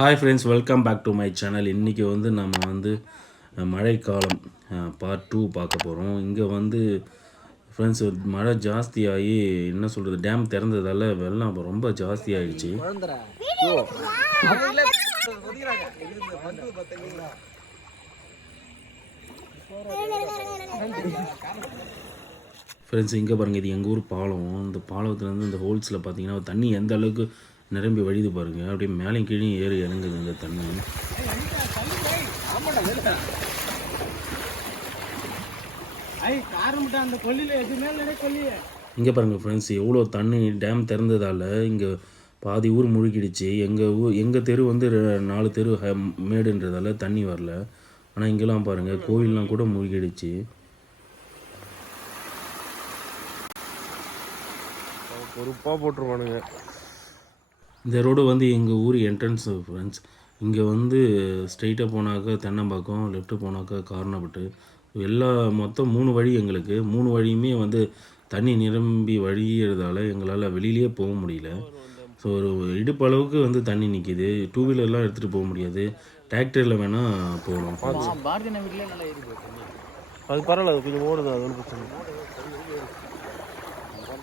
Hi friends welcome back to my channel இன்றைக்கி வந்து நம்ம வந்து மழைக்காலம் பார்ட் டூ பார்க்க போகிறோம் இங்கே வந்து ஃப்ரெண்ட்ஸ் மழை ஜாஸ்தியாகி என்ன சொல்கிறது டேம் திறந்ததால் வெள்ளம் ரொம்ப ஜாஸ்தி ஆகிடுச்சு ஃப்ரெண்ட்ஸ் இங்கே பாருங்கள் இது எங்கள் ஊர் பாலம். இந்த பாலத்துலேருந்து இந்த ஹோல்ஸில் பார்த்தீங்கன்னா தண்ணி எந்த அளவுக்கு நிரம்பி வழிது பாருங்கள் அப்படியே மேலே கீழே ஏறி இறங்குது அந்த தண்ணி. இங்கே பாருங்கள் ஃப்ரெண்ட்ஸ் எவ்வளோ தண்ணி டேம் திறந்ததால் இங்கே பாதி ஊர் முழுகிடுச்சு. எங்கள் ஊர் எங்கள் தெரு வந்து நாலு தெரு மேடுன்றதால தண்ணி வரல. ஆனால் இங்கெல்லாம் பாருங்கள் கோவில்லாம் கூட முழுகிடுச்சு. பொறுப்பாக போட்டுருவானுங்க. இந்த ரோடு வந்து எங்கள் ஊர் என்ட்ரன்ஸ் ஃப்ரெண்ட்ஸ் இங்கே வந்து ஸ்ட்ரைட்டாக போனாக்கா தென்னம்பாக்கம் லெஃப்ட்டு போனாக்கா கார்னப்பட்டு எல்லா மொத்தம் மூணு வழி எங்களுக்கு. மூணு வழியுமே வந்து தண்ணி நிரம்பி வழியிறதால எங்களால் வெளியிலேயே போக முடியல. ஸோ ஒரு இடுப்பு அளவுக்கு வந்து தண்ணி நிற்கிது டூ வீலர்லாம் எடுத்துகிட்டு போக முடியாது. டிராக்டரில் வேணால் இருக்கு அது பரவாயில்ல அது கொஞ்சம் ஓடுது அது ஒன்றும் பிரச்சனை இல்லை.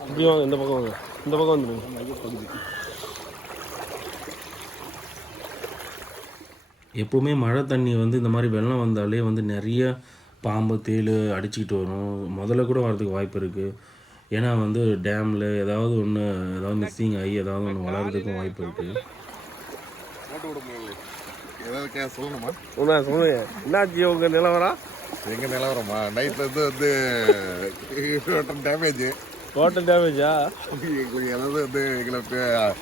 இப்படி வாங்க இந்த பக்கம் இந்த பக்கம் வந்துடுங்க. எப்போவுமே மழை தண்ணி வந்து இந்த மாதிரி வெள்ளம் வந்தாலே வந்து நிறைய பாம்பு தேள் அடிச்சுக்கிட்டு வரும். முதல்ல கூட வரதுக்கு வாய்ப்பு இருக்குது ஏன்னா வந்து டேமில் ஏதாவது ஒன்று ஏதாவது மிஸ்ஸிங் ஆகி ஏதாவது ஒன்று வளர்கிறதுக்கும் வாய்ப்பு இருக்குது என்னாச்சு உங்கள் நிலவரம்? எங்க நிலவரமா? நைட்ல இருந்து வந்து டேமேஜ் டோட்டல் டேமேஜா எங்களுக்கு ஏதாவது வந்து எங்களை பே-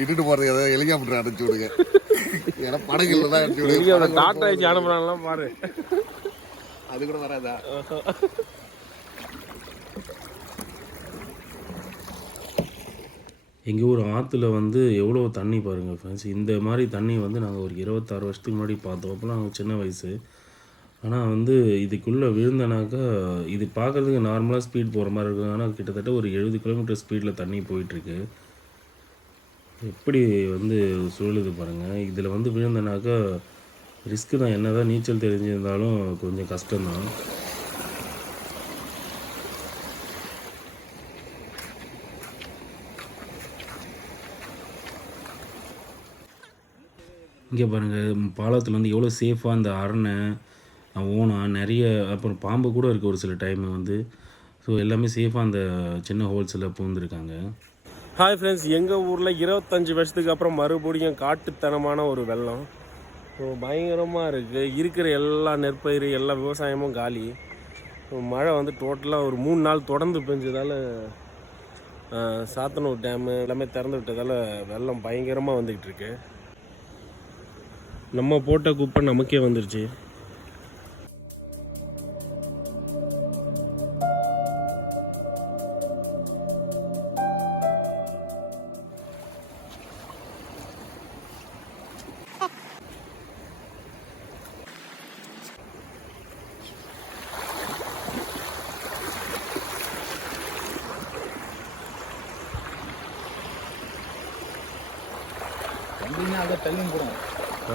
இட்டுட்டு போறது ஏதாவது ஹெலிகாப்டர் அனுப்பிச்சு விடுங்க. ஏன்னா படகுல தான் அந்த விடுங்க. டாட்டா வச்சு அனுப்புறான்லாம் பாரு. அது கூட வராதா? எங்கள் ஊர் ஆற்றுல வந்து எவ்வளோ தண்ணி பாருங்கள் ஃப்ரெண்ட்ஸ் இந்த மாதிரி தண்ணி வந்து நாங்கள் ஒரு இருபத்தாறு வருஷத்துக்கு முன்னாடி பார்த்தோம். அப்போலாம் நாங்கள் சின்ன வயசு. ஆனால் வந்து இதுக்குள்ளே விழுந்தனாக்கா இது பார்க்குறதுக்கு நார்மலாக ஸ்பீட் போகிற மாதிரி இருக்கும். ஆனால் கிட்டத்தட்ட ஒரு எழுபது கிலோமீட்டர் ஸ்பீடில் தண்ணி போயிட்டுருக்கு எப்படி வந்து சூழலுது பாருங்கள் இதில் வந்து விழுந்தனாக்கா ரிஸ்க்கு தான். என்ன தான் நீச்சல் தெரிஞ்சிருந்தாலும் கொஞ்சம் கஷ்டம்தான். இங்கே பாருங்கள் பாலத்தில் வந்து எவ்வளோ சேஃபாக அந்த அரணை ஓனா நிறைய அப்புறம் பாம்பு கூட இருக்குது ஒரு சில டைம் வந்து. ஸோ எல்லாமே சேஃபாக அந்த சின்ன ஹோல்ஸில் பூந்துருக்காங்க ஹாய் ஃப்ரெண்ட்ஸ் எங்கள் ஊரில் இருபத்தஞ்சி வருஷத்துக்கு அப்புறம் மறுபடியும் காட்டுத்தனமான ஒரு வெள்ளம். ஸோ பயங்கரமாக இருக்குது இருக்கிற எல்லா நெற்பயிர் எல்லா விவசாயமும் காலி. மழை வந்து டோட்டலாக ஒரு மூணு நாள் தொடர்ந்து பெஞ்சதால் சாத்தனூர் டேமு எல்லாமே திறந்து விட்டதால் வெள்ளம் பயங்கரமாக வந்துக்கிட்டு இருக்கு. நம்ம போட்ட குப்பை நமக்கே வந்துருச்சு.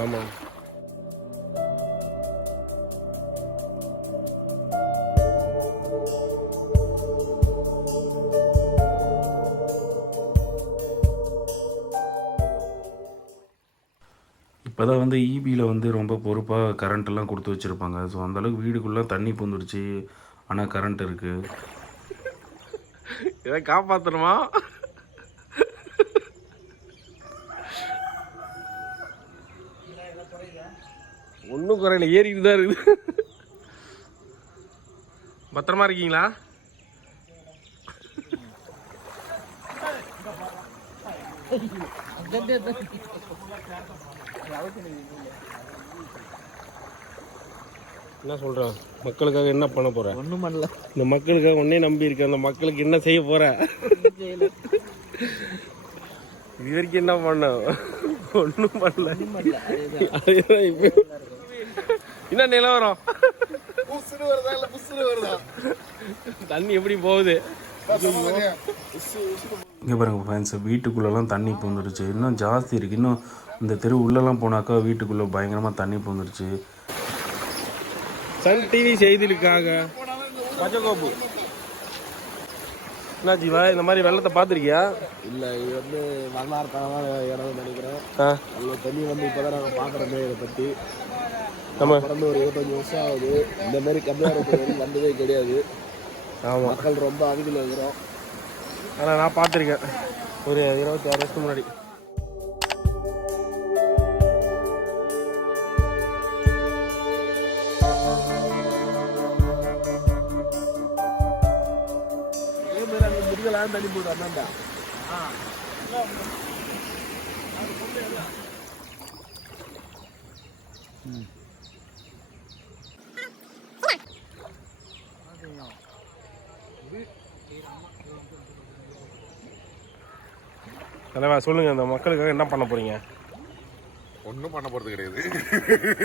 ஆமாம் இப்போ தான் வந்து ஈபியில் வந்து ரொம்ப பொறுப்பாக கரண்ட் எல்லாம் கொடுத்து வச்சுருப்பாங்க. ஸோ அந்தளவுக்கு வீடுக்குள்ளே தண்ணி பூந்துடுச்சு ஆனால் கரண்ட் இருக்குது இதை காப்பாற்றணுமா ஒன்றும் குறையில ஏறிட்டு தான் இருக்குது. பத்திரமா இருக்கீங்களா? என்ன சொல்கிறேன் மக்களுக்காக என்ன பண்ண போகிறேன் ஒன்றும் பண்ணல இந்த மக்களுக்காக ஒன்னே நம்பி இருக்கேன் அந்த மக்களுக்கு என்ன செய்ய போற? இது வரைக்கும் என்ன பண்ண? ஒன்றும் பண்ணல. அதேதான் இப்ப. என்ன நிலவரம் புசுன்னு வருதா இல்ல புசுன்னு வருதா? தண்ணி எப்படி போகுது? இங்கே பாருங்க ஃப்ரெண்ட்ஸ் வீட்டுக்குள்ளெல்லாம் தண்ணி பூந்துடுச்சு இன்னும் ஜாஸ்தி இருக்குது இன்னும் இந்த தெரு உள்ளெல்லாம் போனாக்கா வீட்டுக்குள்ளே பயங்கரமாக தண்ணி பூந்துருச்சு சன் டிவி செய்திகளுக்காக பச்சைக்கோப்பு என்ன ஜீவா இந்த மாதிரி வெள்ளத்தை பார்த்துருக்கியா? இல்லை இது வந்து வரலாறு தரமான இடம்னு நினைக்கிறேன் தண்ணி வந்து இப்போ தான் நாங்கள் பார்க்குறோமே இதை பற்றி நம்ம பிறந்து ஒரு இருபத்தஞ்சி வருஷம் ஆகுது. இந்த மாதிரி கம்மியாக வந்ததே கிடையாது. ஆமாம் மக்கள் ரொம்ப அருகில் இருக்கிறோம். ஆனால் நான் பார்த்துருக்கேன். ஒரு இருபத்தி ஆறு வருஷத்துக்கு முன்னாடி. தண்ணி போடுது அண்ணாண்டா தலைவா சொல்லுங்க இந்த மக்களுக்காக என்ன பண்ண போறீங்க? ஒன்றும் பண்ண போகிறது கிடையாது.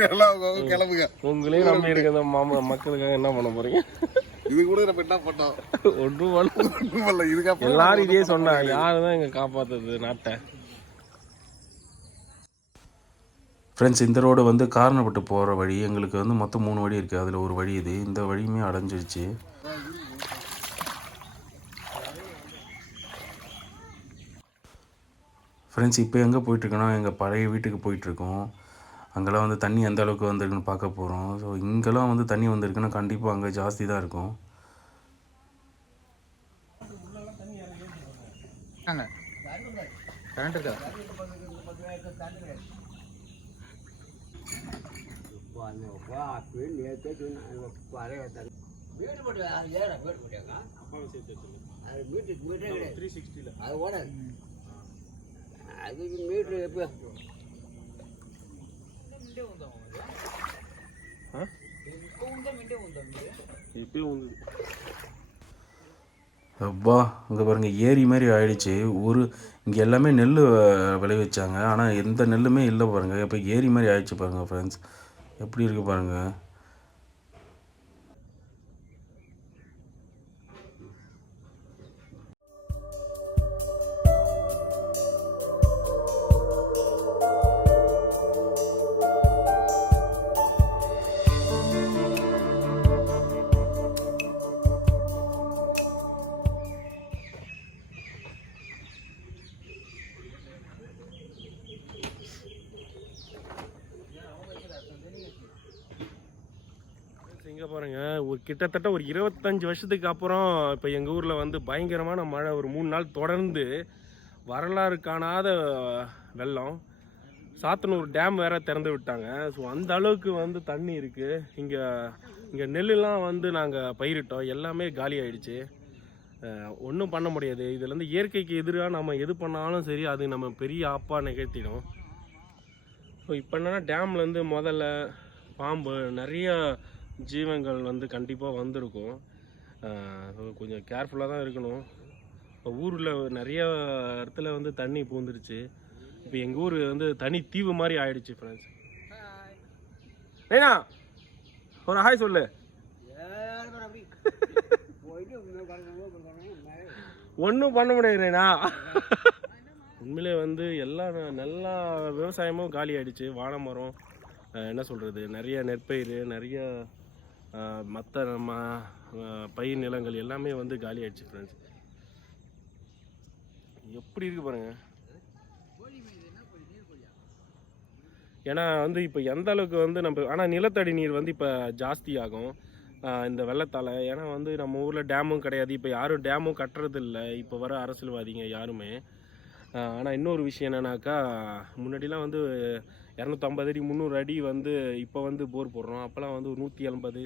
எல்லாம் கிளம்புங்க. உங்களையும் நம்பி இருக்க இந்த மாம மக்களுக்காக என்ன பண்ண போறீங்க? இது கூட நம்ம என்ன பண்ணோம்? ஒன்றும் பண்ண ஒன்றும் பண்ணல. இதுக்கப்புறம் எல்லாரும் இதே சொன்னா யாரு தான் இங்க காப்பாத்துறது நாட்டை? ஃப்ரெண்ட்ஸ் இந்த ரோடு வந்து காரணப்பட்டு போகிற வழி எங்களுக்கு வந்து மொத்தம் மூணு வழி இருக்குது அதில் ஒரு வழி இது. இந்த வழியுமே அடைஞ்சிருச்சு. ஃப்ரெண்ட்ஸ் இப்போ எங்கே போயிட்டுருக்கோன்னா எங்கள் பழைய வீட்டுக்கு போயிட்டுருக்கோம். அங்கெல்லாம் வந்து தண்ணி எந்த அளவுக்கு வந்திருக்குன்னு பார்க்க போகிறோம் ஸோ இங்கெல்லாம் வந்து தண்ணி வந்திருக்குன்னா கண்டிப்பாக அங்கே ஜாஸ்தி தான் இருக்கும். அதுக்கு மீட்ரு எப்போ அப்பா அங்கே பாருங்கள் ஏரி மாதிரி ஆயிடுச்சு. ஒரு இங்கே எல்லாமே நெல் விளைவிச்சாங்க ஆனால் எந்த நெல்லுமே இல்லை பாருங்கள் இப்போ ஏரி மாதிரி ஆயிடுச்சு பாருங்கள் ஃப்ரெண்ட்ஸ் எப்படி இருக்கு பாருங்கள் இங்க பாருங்க ஒரு கிட்டத்தட்ட ஒரு இருபத்தஞ்சு வருஷத்துக்கு அப்புறம் இப்போ எங்கள் ஊரில் வந்து பயங்கரமான மழை ஒரு மூணு நாள் தொடர்ந்து வரலாறு காணாத வெள்ளம். சாத்தனூர் டேம் வேற திறந்து விட்டாங்க. ஸோ அந்த அளவுக்கு வந்து தண்ணி இருக்கு. இங்கே இங்கே நெல்லுலாம் வந்து நாங்கள் பயிரிட்டோம். எல்லாமே காலி ஆயிடுச்சு. ஒன்றும் பண்ண முடியாது. இதுல இருந்து இயற்கைக்கு எதிராக நம்ம எது பண்ணாலும் சரி அது நம்ம பெரிய ஆப்பாக நிகழ்த்திடும். ஸோ இப்போ என்னன்னா டேம்லேருந்து முதல்ல பாம்பு நிறைய ஜீவங்கள் வந்து கண்டிப்பாக வந்திருக்கும். கொஞ்சம் கேர்ஃபுல்லாக தான் இருக்கணும். இப்போ ஊரில் நிறைய இடத்துல வந்து தண்ணி பூந்துருச்சு. இப்போ எங்கள் ஊர் வந்து தனி தீவு மாதிரி ஆயிடுச்சு ஃப்ரெண்ட்ஸ் ஏண்ணா ஒரு ஹாய் சொல்லு. ஒன்றும் பண்ண முடியாதுண்ணா உண்மையிலே வந்து எல்லா நல்லா விவசாயமும் காலி ஆயிடுச்சு. வாழை மரம் என்ன சொல்கிறது நிறைய நெற்பயிர் நிறைய மற்ற நம்ம பயிர் நிலங்கள் எல்லாமே வந்து காலி ஆயிடுச்சு ஃப்ரெண்ட்ஸ் எப்படி இருக்கு பாருங்க. ஏன்னா வந்து இப்போ எந்த அளவுக்கு வந்து நம்ம ஆனால் நிலத்தடி நீர் வந்து இப்போ ஜாஸ்தி ஆகும். இந்த வெள்ளத்தால். ஏன்னா வந்து நம்ம ஊரில் டேமும் கிடையாது. இப்போ யாரும் டேமும் கட்டுறது இல்லை இப்போ வர அரசியல்வாதிங்க யாருமே. ஆனால் இன்னொரு விஷயம் என்னன்னாக்கா முன்னாடிலாம் வந்து இரநூத்தம்பது அடி முந்நூறு அடி வந்து இப்போ வந்து போர் போடுறோம். அப்போல்லாம் வந்து ஒரு நூற்றி எண்பது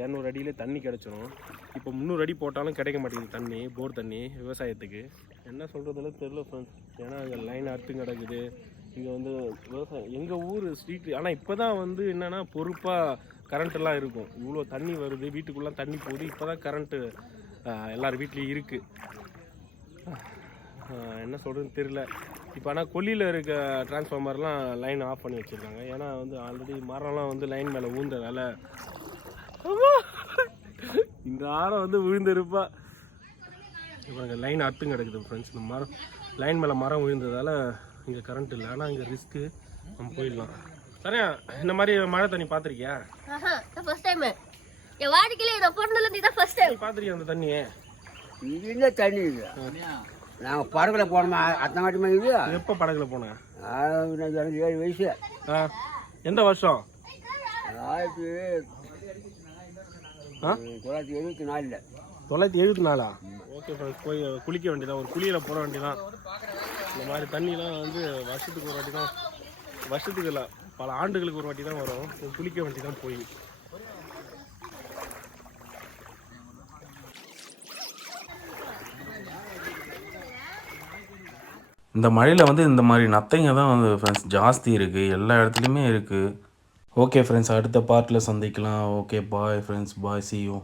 இரநூறு அடியிலே தண்ணி கிடச்சிரும். இப்போ முந்நூறு அடி போட்டாலும் கிடைக்க மாட்டேங்குது தண்ணி போர் தண்ணி விவசாயத்துக்கு. என்ன சொல்கிறதுல தெரில ஃப்ரெண்ட்ஸ் ஏன்னா இங்கே லைன் அறுத்து கிடக்குது. இங்கே வந்து விவசாயம் எங்கள் ஊர் ஸ்ட்ரீட் ஆனால் இப்போ தான் வந்து என்னென்னா பொறுப்பாக கரண்ட்டெல்லாம் இருக்கும். இவ்வளோ தண்ணி வருது வீட்டுக்குள்ளே தண்ணி போகுது இப்போ தான் கரண்ட்டு எல்லார் வீட்லேயும் இருக்குது என்ன சொல்கிறதுன்னு தெரில இப்போ ஆனால் கொல்லியில் இருக்க டிரான்ஸ்ஃபார்மர்லாம் லைன் ஆஃப் பண்ணி வச்சுருக்காங்க. ஏன்னா வந்து ஆல்ரெடி மரம்லாம் வந்து லைன் மேலே ஊந்ததால அம்மா! இந்த ஆரம் வந்து விழுந்திருப்பா. இப்போ லைன் அத்துங்க கிடக்குது ஃப்ரெண்ட்ஸ் இந்த மரம் லைன் மேலே மரம் விழுந்ததால இங்கே கரண்ட் இல்லை. ஆனால் இங்கே ரிஸ்க்கு நம்ம போயிடலாம். சரியா இந்த மாதிரி மழை தண்ணி பார்த்துருக்கியா? ஃபர்ஸ்ட் டைம் என் வாழ்க்கையில இதை பொண்ணுல இதான் ஃபர்ஸ்ட் டைம் பார்த்துருக்கியா அந்த தண்ணியை? இது என்ன தண்ணி இது நாங்கள் படகுல போனோமா? அத்தனை வாட்டிமா இது எப்போ படகுல போனேன் எனக்கு ஏழு வயசு. ஆ. எந்த வருஷம்? ஆயிரத்தி தொள்ளாயிரத்தி எழுபத்தி நாலில். தொள்ளாயிரத்தி எழுபத்தி நாலா? ஓகே போய் குளிக்க வேண்டியதான் ஒரு குளியல போட வேண்டியதான் இந்த மாதிரி தண்ணிலாம் வந்து வருஷத்துக்கு ஒரு வாட்டி தான் வருஷத்துக்கு இல்லை பல ஆண்டுகளுக்கு ஒரு வாட்டி தான் வரும். குளிக்க வேண்டியதான் போய். இந்த மழையில் வந்து இந்த மாதிரி நத்தைங்க தான் வந்து ஃப்ரெண்ட்ஸ் ஜாஸ்தி இருக்குது எல்லா இடத்துலையுமே இருக்குது ஓகே ஃப்ரெண்ட்ஸ் அடுத்த பார்ட்டில் சந்திக்கலாம். Okay bye friends bye see you